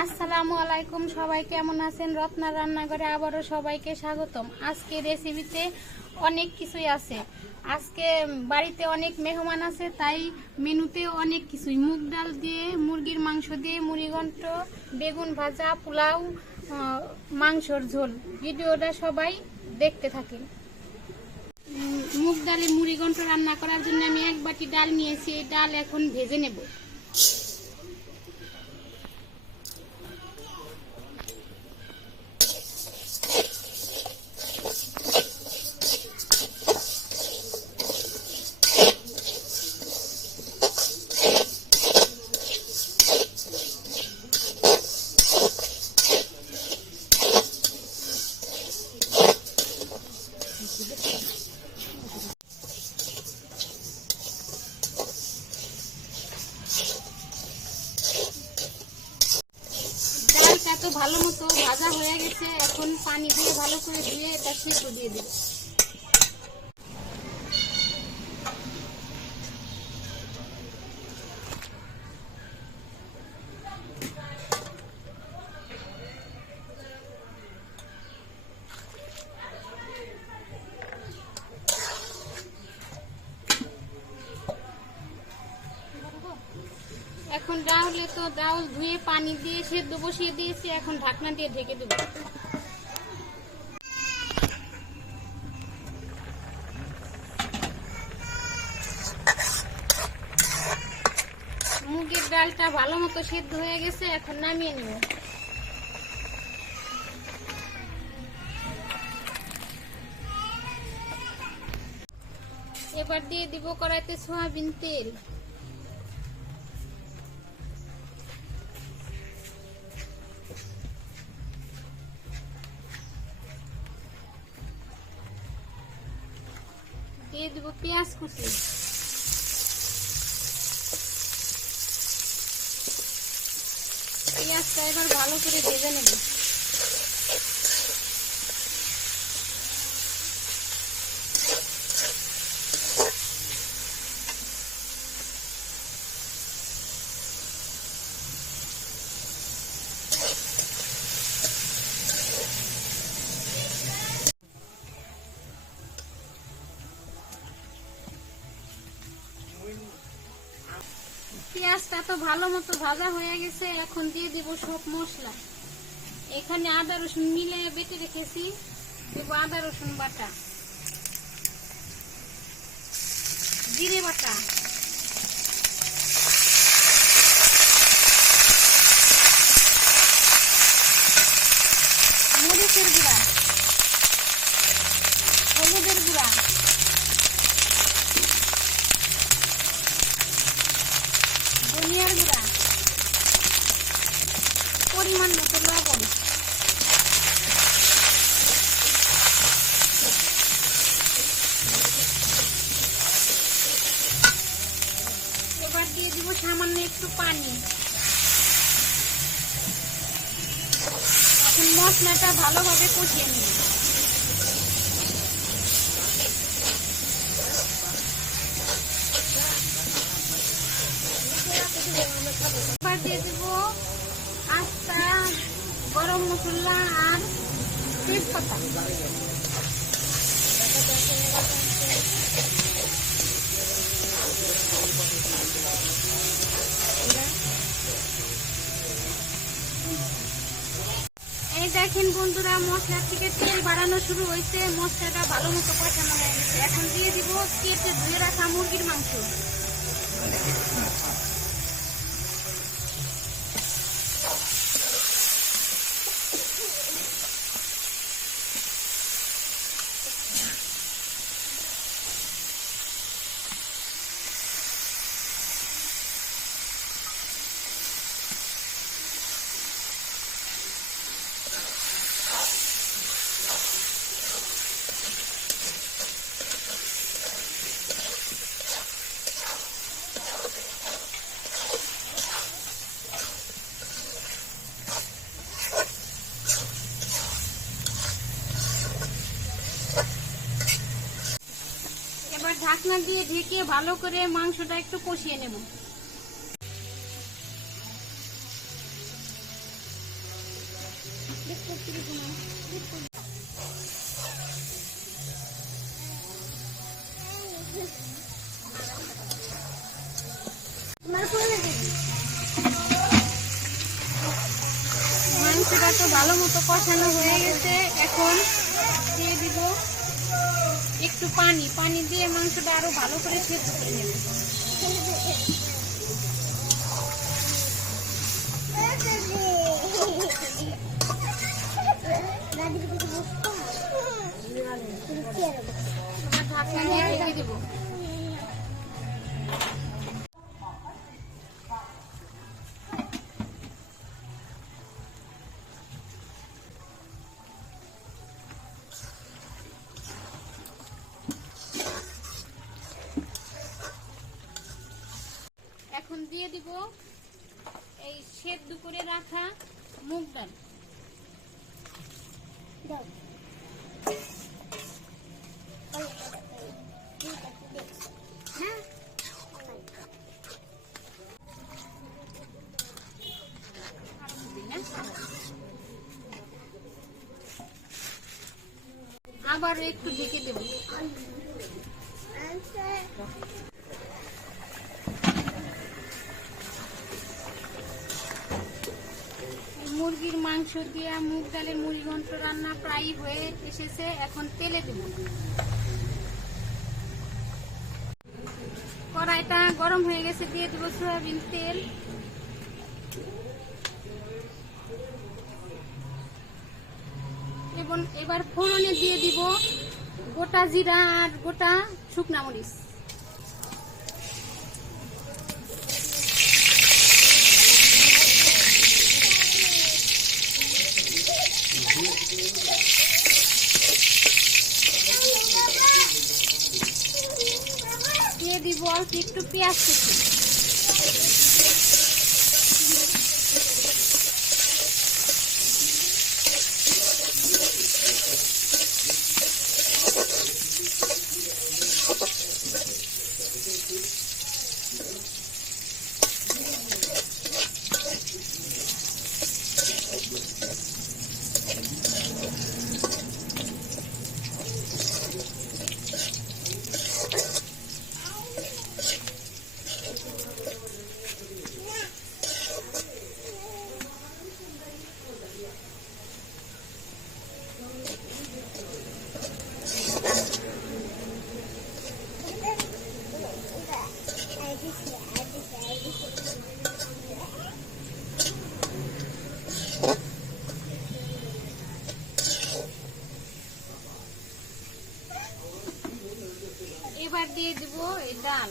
আসসালামু আলাইকুম, সবাই কেমন আছেন? রত্না রান্নাঘরে আবারও সবাইকে স্বাগতম। আজকে রেসিপিতে অনেক কিছুই আছে। আজকে বাড়িতে অনেক মেহমান আছে, তাই মেনুতে অনেক কিছুই। মুগ ডাল দিয়ে, মুরগির মাংস দিয়ে, মুড়িঘণ্ট, বেগুন ভাজা, পোলাও মাংসর ঝোল। ভিডিওটা সবাই দেখতে থাকেন। মুগ ডালে মুড়িঘণ্ট রান্না করার জন্য আমি এক বাটি ডাল নিয়েছি। এই ডাল এখন ভেজে নেব ডালটা তো ভালো মতো ভাজা হয়ে গেছে এখন পানি দিয়ে ভালো করে ধুয়ে এটা সিদ্ধ দিয়ে দেব ডাউলে তো ডাউল ধুয়ে পানি দিয়ে সেদ্ধ বসিয়ে দিয়েছি, এখন ঢাকনা দিয়ে ঢেকে দেবো। মুগের ডালটা ভালো মতো সেদ্ধ হয়ে গেছে, এখন নামিয়ে নেব। এবার দিয়ে দিব কড়াইতে সোয়াবিন তেল। দেবো পেঁয়াজ কুচি। পেঁয়াজটা এবার ভালো করে ভেজে নেব। পেঁয়াজটা তো ভালো মতো ভাজা হয়ে গেছে, এখন দিয়ে দিব সব মশলা। এখানে আদা রসুন মিলে বেটে রেখেছি, দেব আদা রসুন বাটা। জিরে বাটা মরিচের গুঁড়া হলুদের গুঁড়া ধনিয়ার গুঁড়া পরিমাণ মতো লবণ এবার দিয়ে দিব সামান্য একটু পানি এখন মশলাটা ভালোভাবে কষিয়ে নিব আস্তা গরম মশলা আর এই দেখেন বন্ধুরা, মশলা থেকে তেল বাড়ানো শুরু হয়েছে। মশলাটা ভালো মতো কষানো হয়ে গেছে। এখন দিয়ে দিব কেটে ধুয়ে রাখা মুরগির মাংস এবার ঢাকনা দিয়ে ঢেকে ভালো করে মাংসটা একটু কষিয়ে নেব। মাংসটা তো ভালো মতো কষানো হয়ে গেছে, এখন দিয়ে দিব একটু পানি পানি দিয়ে মাংসটা আরও ভালো করে সেদ্ধ করে নেব। ঢাকনা দিয়ে দেবো। একটু ঢেকে দেব। মুরগির মাংস দিয়ে মুগ ডালের মুড়ি ঘন্ট রান্না প্রায় হয়ে এসেছে, এখন তেলে দেব। কড়াইটা গরম হয়ে গেছে, দিয়ে দেবো সয়াবিন তেল। এবং এবার ফোড়নে দিয়ে দিব গোটা জিরা আর গোটা শুকনা মরিচ। দিয়ে দিব অল্প একটু পেঁয়াজ কুচি এবার দিয়ে দিব এই ডাল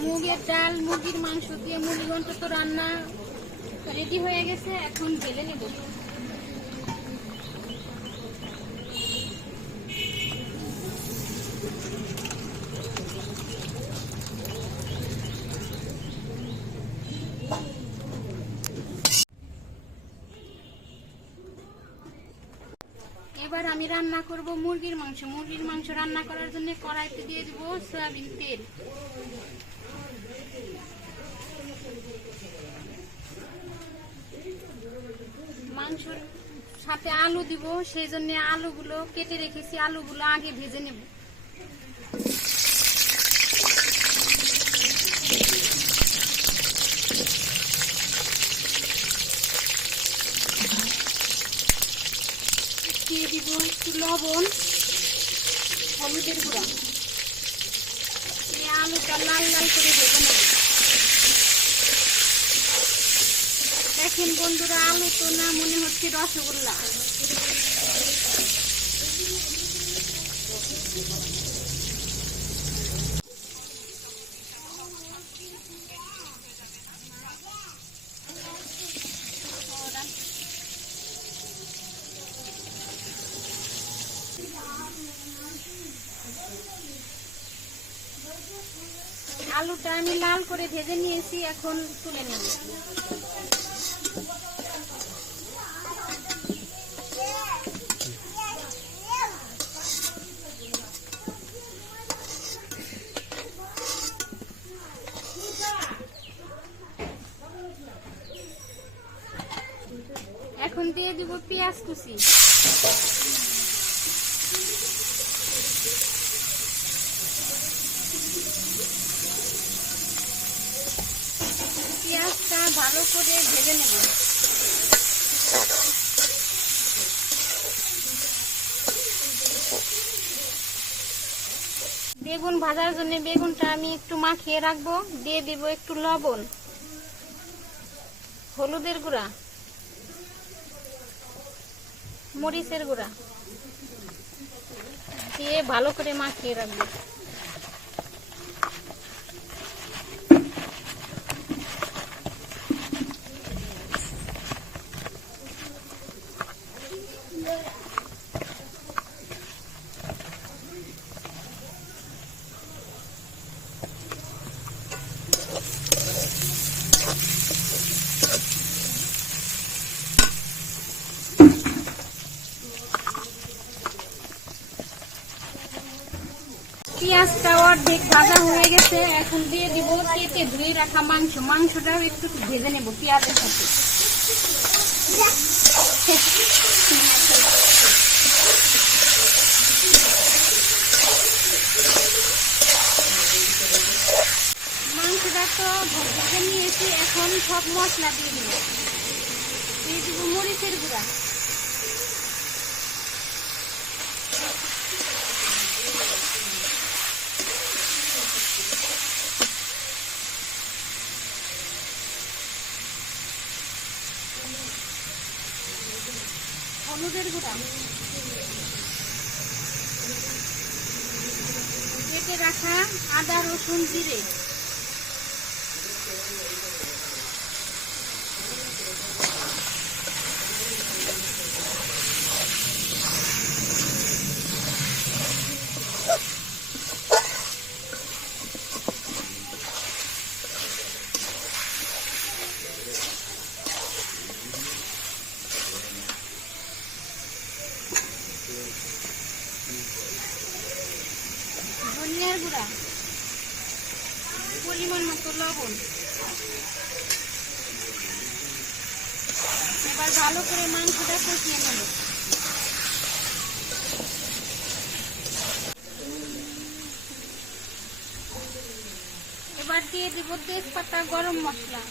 মুগের ডাল, মুরগির মাংস দিয়ে মুরগি তো রান্না। রেডি হয়ে গেছে, এখন ঢেলে নেব। এবার আমি রান্না করব মুরগির মাংস। মুরগির মাংস রান্না করার জন্য কড়াইতে দিয়ে দেবো সয়াবিন তেল। মাংসর সাথে আলু দিব, সেই জন্য আলুগুলো কেটে রেখেছি, আলুগুলো আগে ভেজে নেব। দিব একটু লবণ, হলুদের গুঁড়া। আলুটা লাল লাল করে ভেজে নেব। দেখেন বন্ধুরা, আলু তো না মনে হচ্ছে রসগোল্লা। আলুটা আমি লাল করে ভেজে নিয়েছি, এখন তুলে নেব। এখন দিয়ে দিব পেঁয়াজ কুচি। পেঁয়াজটা ভালো করে ভেজে নেব। বেগুন ভাজার জন্য বেগুনটা আমি একটু মাখিয়ে রাখব, দিয়ে দিব একটু লবণ, হলুদের গুঁড়া। মরিচের গুঁড়া। দিয়ে ভালো করে মাখিয়ে রাখব পেঁয়াজটা অর্ধেক ভাজা হয়ে গেছে এখন দিয়ে দিব কেটে ধুয়ে রাখা মাংস। মাংসটাও একটু ভেজে নেব, পেঁয়াজের সাথে। মাংসটা তো ভেজে নিয়েছি, এখন সব মশলা দিয়ে দিব। দিয়ে দিব মরিচের গুঁড়া হলুদের গুঁড়া কেটে রাখা আদা রসুন জিরে ধনিয়ার গুঁড়া পরিমাণ মতো লবণ এবার ভালো করে মাংসটা কষিয়ে নেব। এবার দিয়ে দিব তেজপাতা গরম মশলা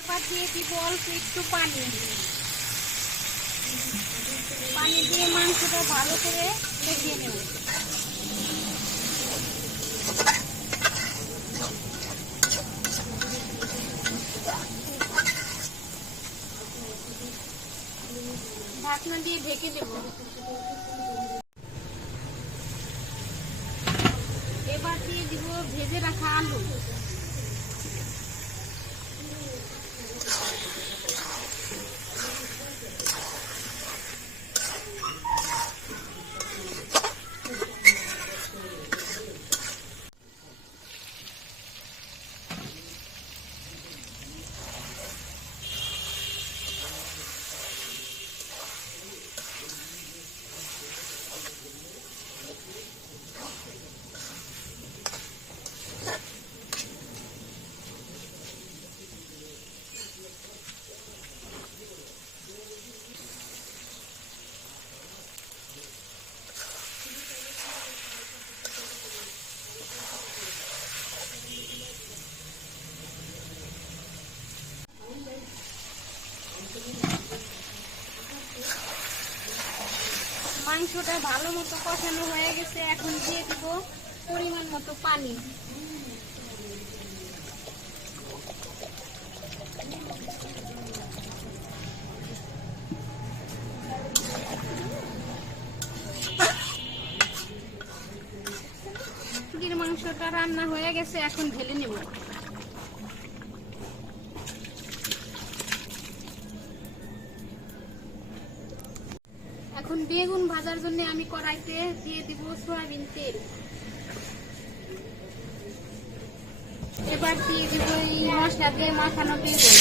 এবার দিয়ে দিব, অল্প একটু পানি। পানি দিয়ে মাংসটা ভালো করে কষিয়ে নেব। ঢাকনা দিয়ে ঢেকে দেব। এবার দিয়ে দিব ভেজে রাখা আলু। মাংসটা ভালো মতো কষানো হয়ে গেছে, এখন দিয়ে দিব পরিমাণ মতো পানি। মাংসটা রান্না হয়ে গেছে, এখন ঢেলে নেব। এখন বেগুন ভাজার জন্য আমি কড়াইতে দিয়ে দিব সয়াবিন তেল। এবার দিয়ে দিব এই মশলা দিয়ে মাখানো বেগুন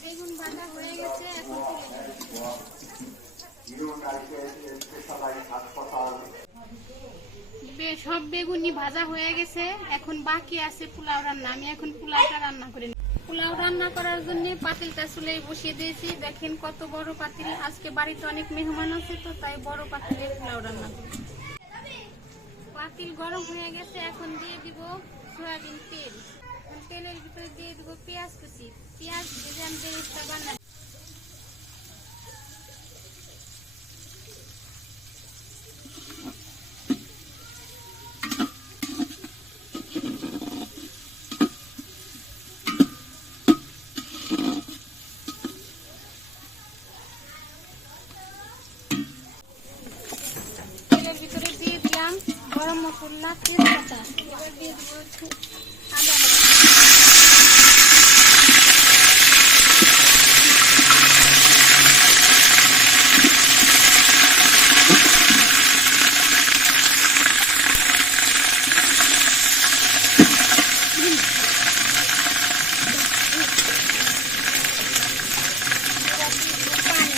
বেগুন ভাজা হয়ে গেছে এখন তুলে নেব। বে- সব বেগুনি ভাজা হয়ে গেছে। এখন বাকি আছে পোলাও রান্না। আমি এখন পোলাওটা রান্না করে। পোলাও রান্না করার জন্য পাতিলটা চুলে বসিয়ে দিয়েছি। দেখেন কত বড় পাতিল। আজকে বাড়িতে অনেক মেহমান আছে তো, তাই বড় পাতিলে পোলাও রান্না করব পাতিল গরম হয়ে গেছে, এখন দিয়ে দিব সয়াবিন তেল। তেলের ভিতরে দিয়ে দিব পেঁয়াজ কুচি। পেঁয়াজ ভেজে আমি বানাই তেলের ভিতরে দিয়ে দিলাম গরম মশলা তেজপাতা এবার একটু আদা বাটা। এবার দিয়ে দিব পানি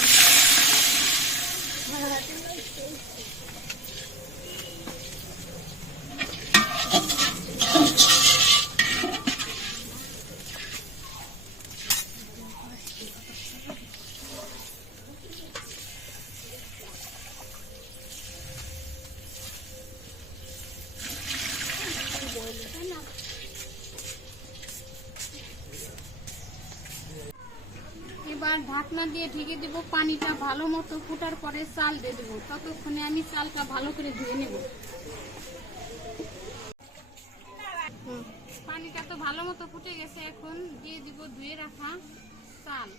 এবার ঢাকনা দিয়ে ঢেকে দেবো, পানিটা ভালো মতো ফুটার পরে চাল দিয়ে দেবো। ততক্ষণে আমি চালটা ভালো করে ধুয়ে নেব। পানিটা তো ভালো মতো ফুটে গেছে এখন, দিয়ে দিব ধুয়ে রাখা চাল।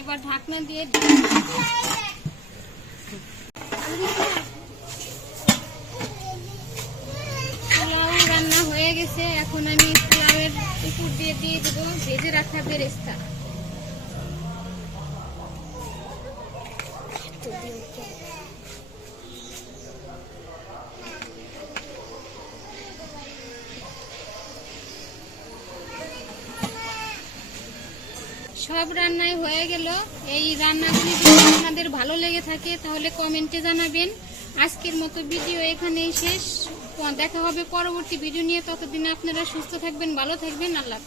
এবার ঢাকনা দিয়ে পোলাও রান্না হয়ে গেছে এখন আমি পোলাওয়ের উপর দিয়ে দিয়ে দেবো, ভেজে রাখা বেরেস্তা। সব রান্নাই হয়ে গেল। এই রান্নাগুলি যদি আপনাদের ভালো লেগে থাকে, তাহলে কমেন্টে জানাবেন। আজকের মতো ভিডিও এখানেই শেষ। দেখা হবে পরবর্তী ভিডিও নিয়ে। ততদিন আপনারা সুস্থ থাকবেন ভালো থাকবেন। আল্লাহ